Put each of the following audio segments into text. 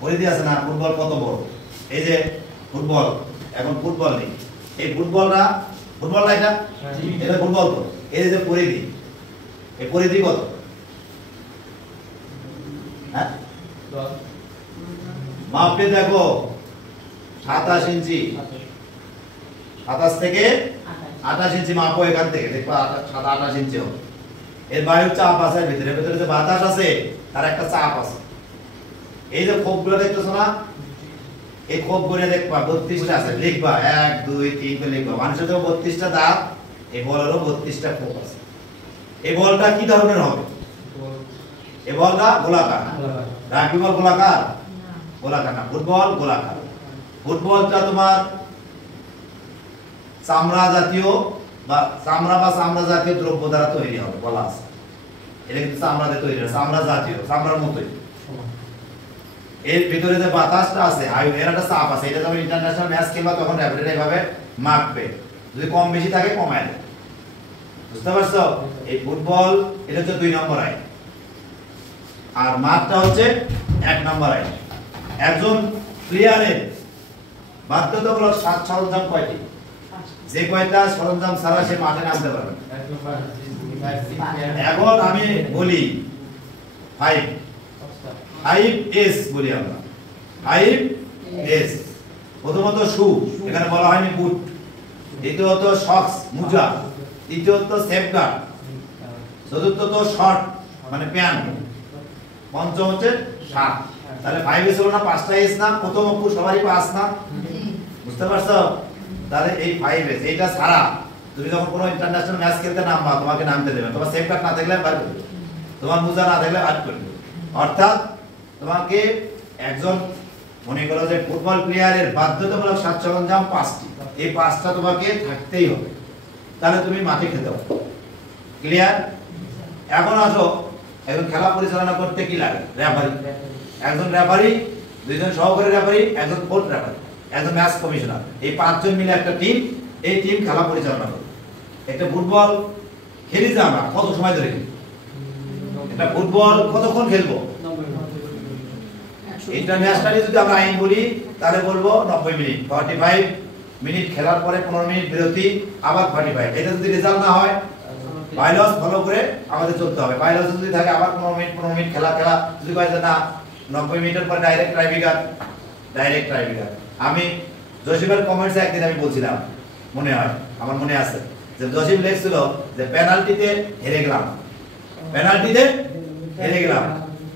পরিধি আছে না, ফুটবল কত বড়। এই যে ফুটবল, এখন ফুটবল নেই, এই ফুটবলটা এটা এটা ফুটবল তো, এই যে পরিধি, এই পরিধি কত? হ্যাঁ মাপে দেখো 27 ইঞ্চি, 27 থেকে 28 ইঞ্চি মাপো এখান থেকে, দেখবা 28 ইঞ্চি হবে। এর বায়ুর চাপ আছে ভিতরে, ভিতরে যে বাতাস আছে তার একটা চাপ আছে। এই যে খোপগুলো দেখতেছো না, এই খোপগুলো দেখবা 32টা আছে, লিখবা 1 2 3 করে লিখবা। মানুষের তো 32টা দাঁত, এই বলেরও 32টা খোপ আছে। এই বলটা কি ধরনের হবে? এই বলটা গোলাকার। রাগবি বল গোলাকার? গোলাকার না, ফুটবল গোলাকার। ফুটবলটা তোমার চামড়া জাতীয় বা চামড়া জাতীয় দ্রব্য দ্বারা তৈরি হবে বলা আছে। এটা কিন্তু চামড়া দিয়ে তৈরি, চামড়া জাতীয়, চামড়ার মতোই। এর ভিতরে যে বাতাসটা আছে, এর একটা চাপ আছে, এটা যখন ইন্টারন্যাশনাল ম্যাচ খেলবা তখন রেফারি এইভাবে মাপবে, যদি কম বেশি থাকে কমায় দেয়। বুঝতে পারছো? এই ফুটবল এটা হচ্ছে 2 নম্বর আইন, আর মাপটা হচ্ছে 1 নম্বর আইন। একজন প্লেয়ারের বাধ্যতামূলক সাজ সরঞ্জাম কয়টি? যে কয়টা সরঞ্জাম ছাড়া সে মাঠে নামতে পারবে। এখন আমি বলি 5S বলি আমরা, 5S। প্রথমত শু, এখানে বলা হয়নি বুট। দ্বিতীয়ত সক্স, মোজা। তৃতীয়ত সেফগার্ড। চতুর্থত শর্ট মানে প্যান্ট। পঞ্চম হচ্ছে শার্ট। তাহলে 5S হলো না 5টা S না? প্রথম অক্ষর সবারই 5 না? বুঝতে পারছো? তাহলে এই 5S এইটা ছাড়া তুমি যখন কোনো ইন্টারন্যাশনাল ম্যাচ খেলতে নামবা তোমাকে নামতে দেবে, তোমার সেফগার্ড না থাকলে বার করে দেবে, তোমার মোজা না থাকলে আউট করে দেবে। অর্থাৎ তোমাকে একজন, মনে করো যে ফুটবল প্লেয়ারের বাধ্যতামূলক সাজ সরঞ্জাম 5টি, এই 5টা তোমাকে থাকতেই হবে, তাহলে তুমি মাঠে খেতে পারবে। ক্লিয়ার? এখন আসো, একজন খেলা পরিচালনা করতে কি লাগে? রেফারি। একজন রেফারি, 2 জন সহকারী রেফারি, একজন কোর্ট রেফারি, একজন ম্যাচ কমিশনার। এই 5 জন মিলে একটা টিম, এই টিম খেলা পরিচালনা করে। একটা ফুটবল খেলি যে আমরা কত সময় ধরে খেলি? একটা ফুটবল কতক্ষণ খেলবো? ইন্টারন্যাশনালি যদি আমরা আইন বলি তাহলে বলবো 90 মিনিট, 45 মিনিট খেলার পরে 15 মিনিট বিরতি, আবার 45। এটা যদি রেজাল্ট না হয় বাইলস ফলো করে আমাদের চলতে হবে। বাইলস যদি থাকে আবার 15 মিনিট খেলা যদি কয় যে না 90 মিনিটের পর ডাইরেক্ট ট্রাইব্রেকার। আমি জসিমের কমেন্টসে একদিন আমি বলছিলাম, মনে হয় আমার মনে আছে, যে জসিম লিখছিল যে পেনাল্টিতে হেরে গেলাম।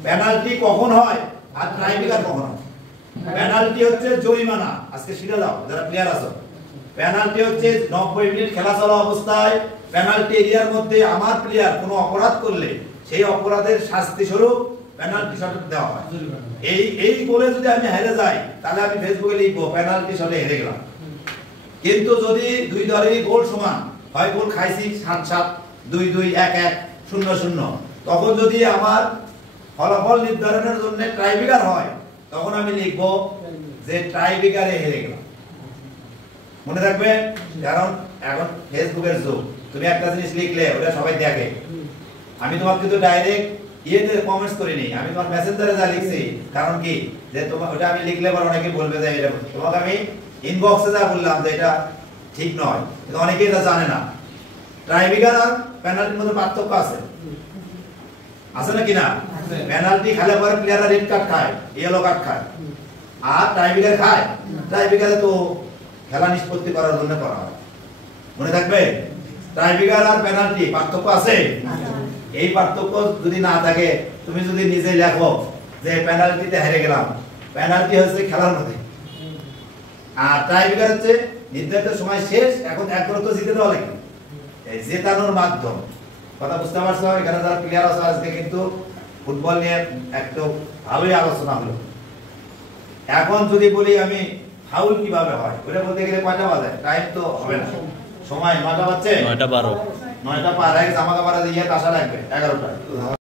পেনাল্টি কখন হয় আর ট্রাইব্রেকার কখন হয়? পেনাল্টি হচ্ছে জরিমানা। আজকে শিখে দাও যারা প্লেয়ার আছো, পেনাল্টি হচ্ছে 90 মিনিট খেলা চলা অবস্থায় পেনাল্টি এরিয়ার মধ্যে আমার প্লেয়ার কোনো অপরাধ করলে সেই অপরাধের শাস্তি স্বরূপ পেনাল্টি শট দেওয়া হয়। এই গোলে যদি আমি হেরে যাই তাহলে আমি ফেসবুকে লিখবো পেনাল্টি শটে হেরে গেলাম। কিন্তু যদি দুই দলেরই গোল সমান হয়, গোল খাইছি 7-7, 2-2, 1-1, 0-0, তখন যদি আমার ফলাফল নির্ধারণের জন্য ট্রাইব্রেকার হয় তখন আমি লিখবো যে ট্রাইব্রেকারে হেরে গেলাম। মনে রাখবে, কারণ এখন ফেসবুকের যুগ, তুমি একটা জিনিস লিখলে ওটা সবাই দেখে। আমি তোমাকে কিন্তু ডাইরেক্ট ইয়েতে কমেন্টস করিনি, আমি তোমার মেসেঞ্জারে যা লিখছি। কারণ কি, যে তোমার ওটা আমি লিখলে পরে অনেকে বলবে যে এটা, তোমাকে আমি ইনবক্সে যা বললাম যে এটা ঠিক নয়, কিন্তু অনেকেই এটা জানে না। ট্রাইব্রেকার আর পেনাল্টির মধ্যে পার্থক্য আছে নাকি না? পেনাল্টি খেলে পরে প্লেয়াররা রেড কার্ড খায়, ইয়েলো কার্ড খায়, আর ট্রাইব্রেকার খায়। ট্রাইব্রেকারে তো খেলা নিষ্পত্তি করার জন্য করা হয়। মনে থাকবে, ট্রাইব্রেকার আর পেনাল্টি পার্থক্য আছে। এই পার্থক্য যদি না থাকে, তুমি যদি নিজে লেখো যে পেনাল্টিতে হেরে গেলাম, পেনাল্টি হচ্ছে খেলার মধ্যে, আর ট্রাইব্রেকার হচ্ছে নির্ধারিত সময় শেষ, এখন এক গোল তো জিতে দেওয়া লাগবে, এই জেতানোর মাধ্যম। কথা বুঝতে পারছো? এখানে যারা প্লেয়ার আছে আজকে কিন্তু ফুটবল নিয়ে একটু ভালোই আলোচনা হলো। এখন যদি বলি আমি ফাউল কিভাবে হয়, ওটা বলতে গেলে কয়টা বাজে? টাইম তো হবে না, সময় 9টা বাজছে, 9টা 12, 9টা পার হয়ে জামা কাপড় দিয়ে আসা লাগবে 11টা।